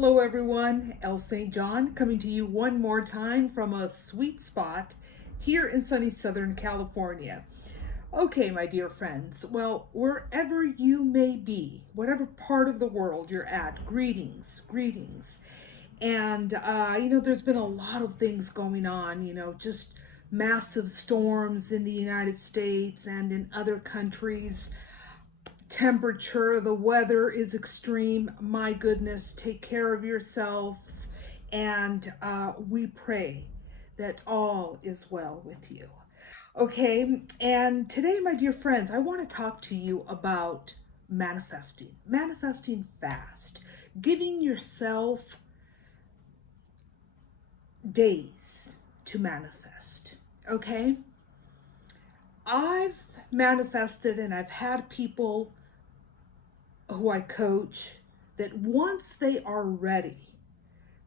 Hello everyone, El St. John coming to you one more time from a sweet spot here in sunny Southern California. Okay, my dear friends, well, wherever you may be, whatever part of the world you're at, greetings, greetings. And, there's been a lot of things going on, just massive storms in the United States and in other countries. Temperature, the weather is extreme. My goodness, take care of yourselves. And we pray that all is well with you. Okay, and today, my dear friends, I want to talk to you about manifesting fast, giving yourself days to manifest. Okay, I've manifested and I've had people who I coach that once they are ready,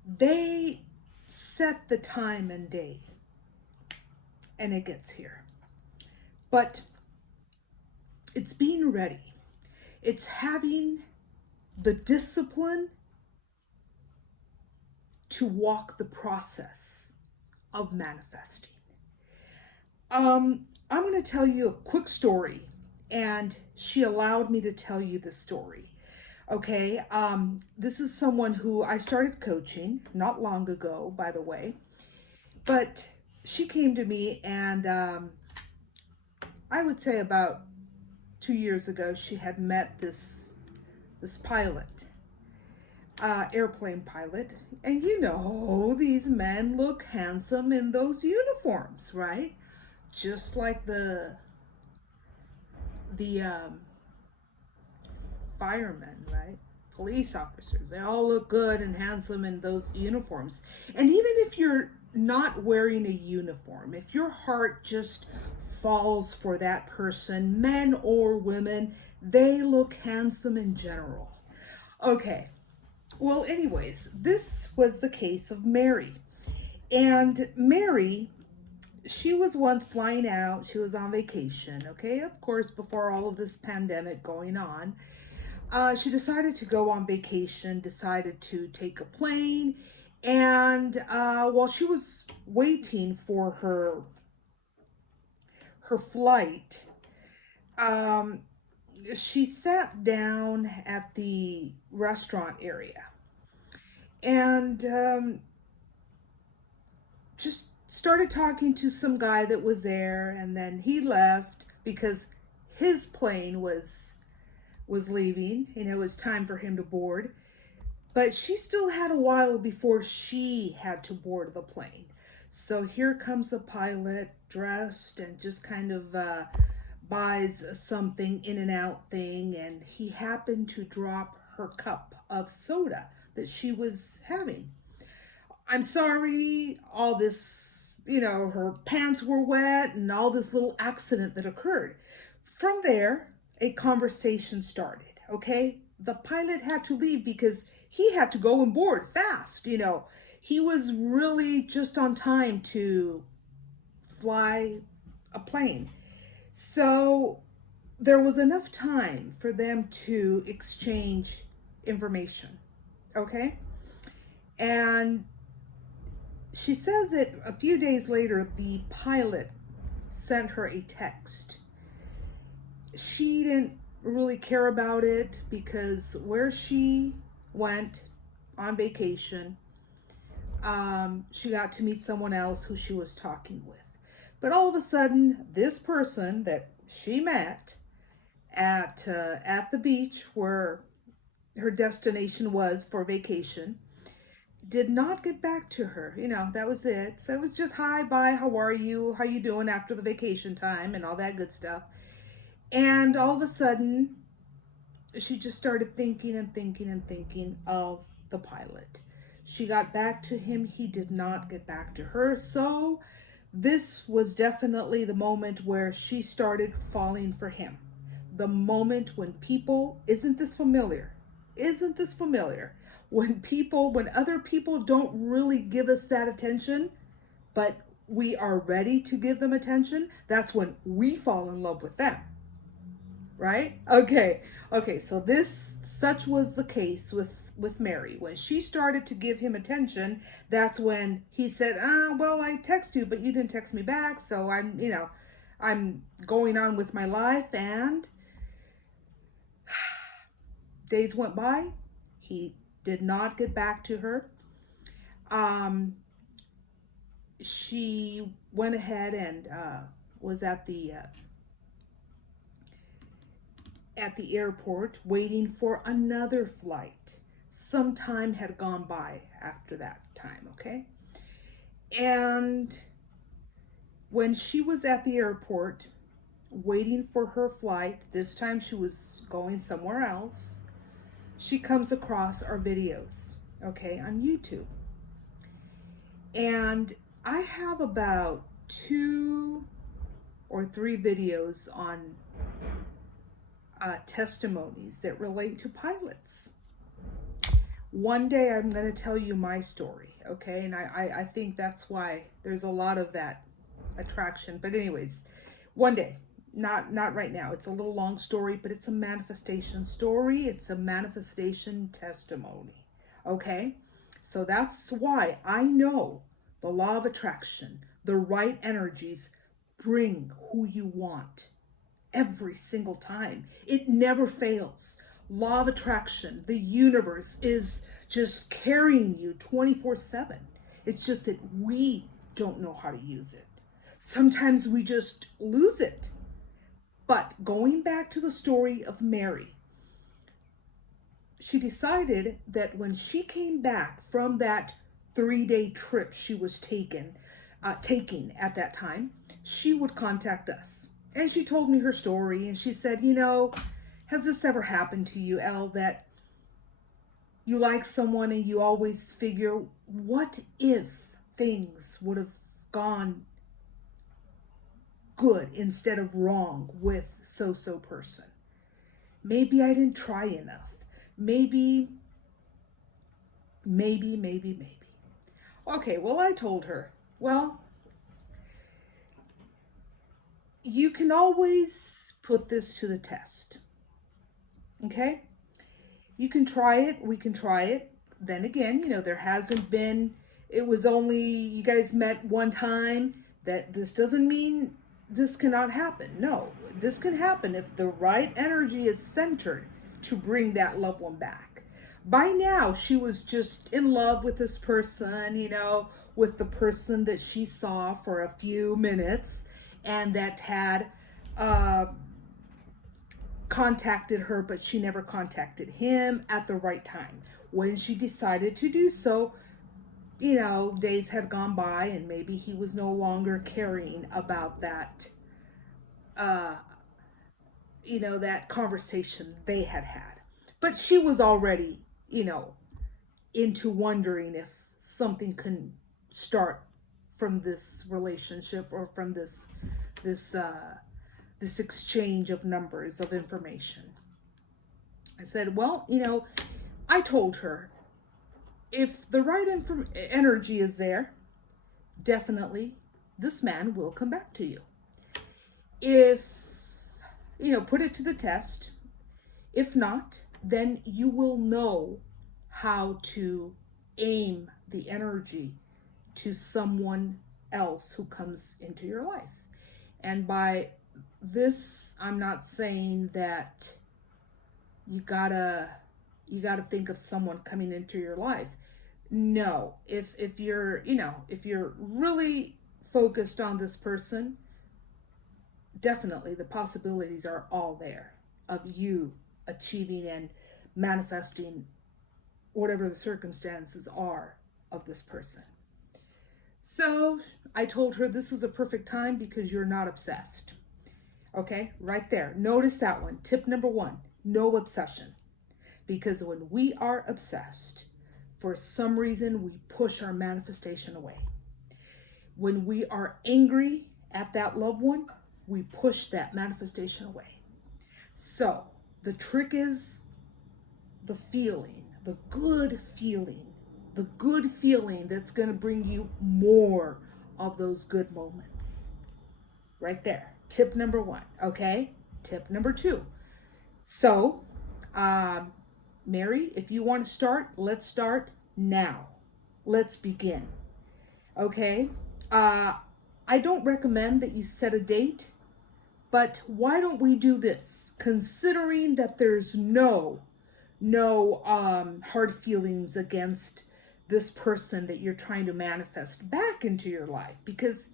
they set the time and day and it gets here. But it's being ready. It's having the discipline to walk the process of manifesting. I'm going to tell you a quick story, and she allowed me to tell you the story. Okay, this is someone who I started coaching not long ago, by the way, but she came to me, and I would say about 2 years ago, she had met this pilot, airplane pilot, and these men look handsome in those uniforms, right? Just like the firemen, right? Police officers, they all look good and handsome in those uniforms. And even if you're not wearing a uniform, if your heart just falls for that person, men or women, they look handsome in general. Okay, well, anyways, this was the case of Mary. And Mary, she was once flying out. She was on vacation, okay? Of course, before all of this pandemic going on. She decided to go on vacation, decided to take a plane. And while she was waiting for her flight, she sat down at the restaurant area. And just started talking to some guy that was there, and then he left because his plane was leaving. It was time for him to board. But she still had a while before she had to board the plane. So here comes a pilot dressed and just kind of buys something in and out thing, and he happened to drop her cup of soda that she was having. I'm sorry, all this, her pants were wet and all this little accident that occurred. From there, a conversation started, okay? The pilot had to leave because he had to go and board fast, He was really just on time to fly a plane. So there was enough time for them to exchange information, okay? And she says that a few days later, the pilot sent her a text. She didn't really care about it because where she went on vacation, she got to meet someone else who she was talking with. But all of a sudden, this person that she met at the beach where her destination was for vacation did not get back to her. That was it. So it was just hi, bye, how are you? How you doing after the vacation time and all that good stuff. And all of a sudden, she just started thinking of the pilot. She got back to him. He did not get back to her. So this was definitely the moment where she started falling for him. The moment when people, isn't this familiar? When other people don't really give us that attention, but we are ready to give them attention, that's when we fall in love with them. Right? Okay, so such was the case with with Mary. When she started to give him attention, that's when he said, well, I text you, but you didn't text me back. So I'm going on with my life. And days went by. He did not get back to her. She went ahead and was at the airport waiting for another flight. Some time had gone by after that time, okay? And when she was at the airport waiting for her flight, this time she was going somewhere else, she comes across our videos, okay, on YouTube. And I have about 2 or 3 videos on testimonies that relate to pilots. One day I'm going to tell you my story, okay? And I think that's why there's a lot of that attraction. But anyways, one day, not right now. It's a little long story, but it's a manifestation story. It's a manifestation testimony, okay? So that's why I know the law of attraction, the right energies bring who you want. Every single time. It never fails. Law of attraction, the universe is just carrying you 24/7. It's just that we don't know how to use it. Sometimes we just lose it. But going back to the story of Mary, she decided that when she came back from that 3-day trip she was taking at that time, she would contact us. And she told me her story, and she said, has this ever happened to you, Elle, that you like someone and you always figure, what if things would have gone good instead of wrong with so-so person? Maybe I didn't try enough. Maybe. Okay, well, I told her, well, you can always put this to the test, okay? You can try it, we can try it. Then again, there hasn't been, it was only, you guys met one time. That this doesn't mean this cannot happen. No, this can happen if the right energy is centered to bring that loved one back. By now, she was just in love with this person, with the person that she saw for a few minutes and that had contacted her, but she never contacted him at the right time. When she decided to do so, days had gone by and maybe he was no longer caring about that, that conversation they had had. But she was already, into wondering if something can start from this relationship or from this exchange of numbers of information. I said, well, I told her, if the right energy is there, definitely this man will come back to you. If, put it to the test. If not, then you will know how to aim the energy to someone else who comes into your life. And by this, I'm not saying that you gotta think of someone coming into your life. No, if you're really focused on this person, definitely the possibilities are all there of you achieving and manifesting whatever the circumstances are of this person. So I told her this is a perfect time because you're not obsessed. Okay, right there. Notice that one. Tip number 1, no obsession. Because when we are obsessed, for some reason, we push our manifestation away. When we are angry at that loved one, we push that manifestation away. So the trick is the feeling, the good feeling that's going to bring you more of those good moments. Right there. Tip number 1. Okay. Tip number 2. So, Mary, if you want to start, let's start now. Let's begin. Okay? I don't recommend that you set a date, but why don't we do this? Considering that there's no hard feelings against this person that you're trying to manifest back into your life, because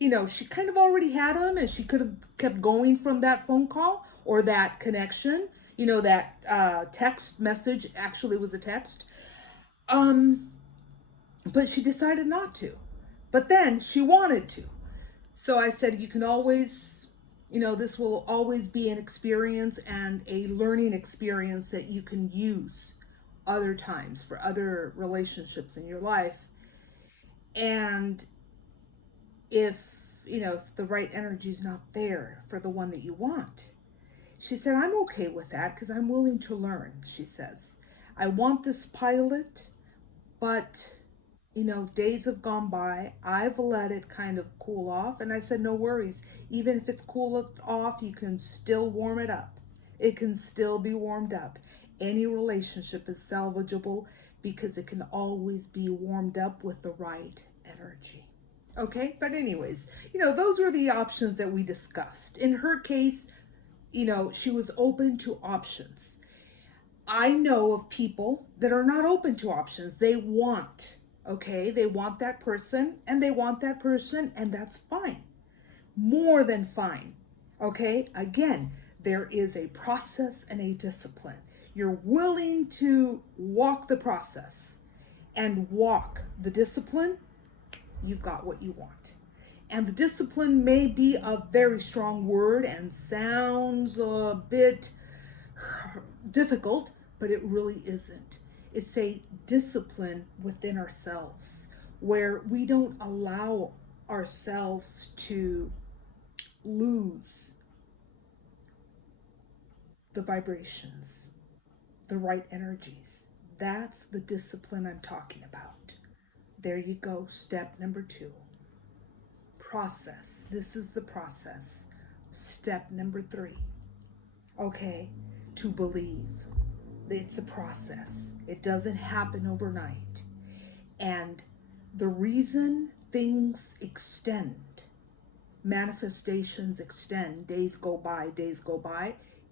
she kind of already had him, and she could have kept going from that phone call or that connection, that text message actually was a text, but she decided not to, but then she wanted to. So I said, you can always, this will always be an experience and a learning experience that you can use other times for other relationships in your life. And if the right energy is not there for the one that you want, she said, I'm okay with that because I'm willing to learn. She says, I want this pilot, but days have gone by. I've let it kind of cool off. And I said, no worries. Even if it's cooled off, you can still warm it up. It can still be warmed up. Any relationship is salvageable because it can always be warmed up with the right energy. Okay? But anyways, those were the options that we discussed. In her case, she was open to options. I know of people that are not open to options. They want that person, and they want that person, and that's fine. More than fine. Okay? Again, there is a process and a discipline. You're willing to walk the process and walk the discipline, you've got what you want. And the discipline may be a very strong word and sounds a bit difficult, but it really isn't. It's a discipline within ourselves where we don't allow ourselves to lose the vibrations, the right energies. That's the discipline I'm talking about. There you go, step number 2. Process. This is the process. Step number 3. Okay, to believe. It's a process. It doesn't happen overnight. And the reason things extend, manifestations extend, days go by,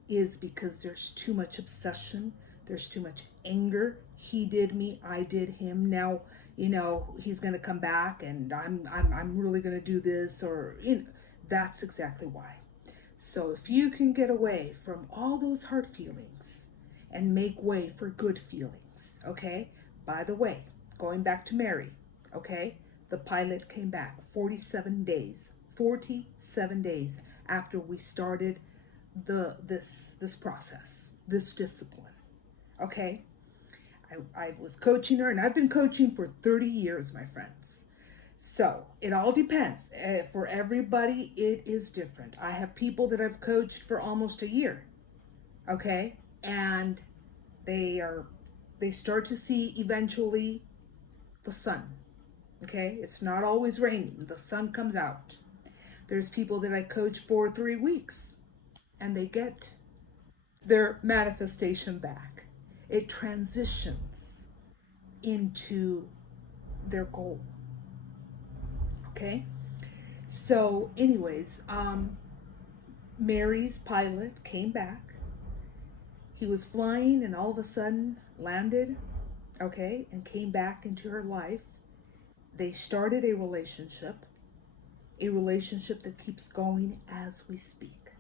is because there's too much obsession, there's too much anger. He did me, I did him. Now, he's going to come back and I'm really going to do this, or that's exactly why. So if you can get away from all those hard feelings and make way for good feelings, okay? By the way, going back to Mary, okay? The pilot came back 47 days after we started this process, this discipline, okay? I was coaching her, and I've been coaching for 30 years, my friends. So it all depends. For everybody, it is different. I have people that I've coached for almost a year, okay? And they start to see eventually the sun, okay? It's not always raining. The sun comes out. There's people that I coach for 3 weeks, and they get their manifestation back. It transitions into their goal. Okay? So anyways, Mary's pilot came back. He was flying and all of a sudden landed, okay, and came back into her life. They started a relationship that keeps going as we speak.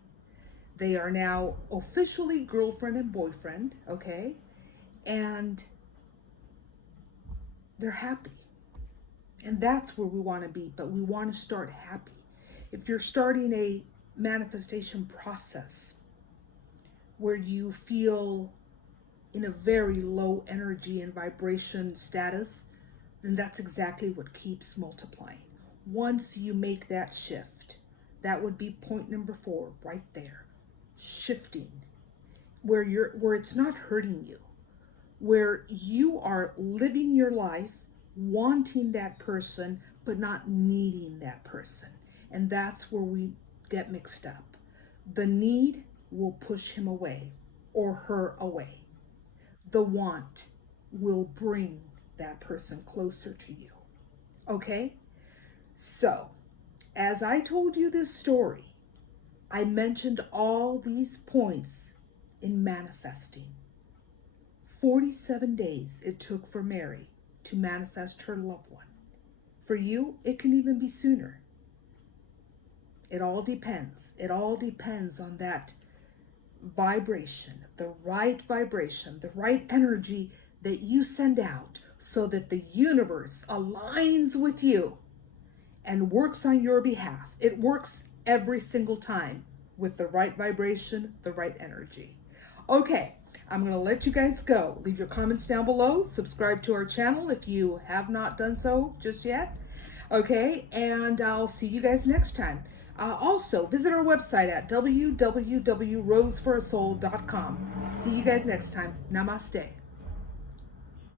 They are now officially girlfriend and boyfriend, okay? And they're happy. And that's where we want to be, but we want to start happy. If you're starting a manifestation process where you feel in a very low energy and vibration status, then that's exactly what keeps multiplying. Once you make that shift, that would be point number 4 right there. Shifting where it's not hurting you, where you are living your life wanting that person but not needing that person. And that's where we get mixed up. The need will push him away or her away. the want will bring that person closer to you. Okay? So, as I told you this story, I mentioned all these points in manifesting. 47 days it took for Mary to manifest her loved one. For you, it can even be sooner. It all depends. It all depends on that vibration, the right energy that you send out so that the universe aligns with you and works on your behalf. It works every single time with the right vibration, the right energy. Okay, I'm going to let you guys go. Leave your comments down below. Subscribe to our channel if you have not done so just yet. Okay, and I'll see you guys next time. Also, visit our website at www.roseforasoul.com. See you guys next time. Namaste.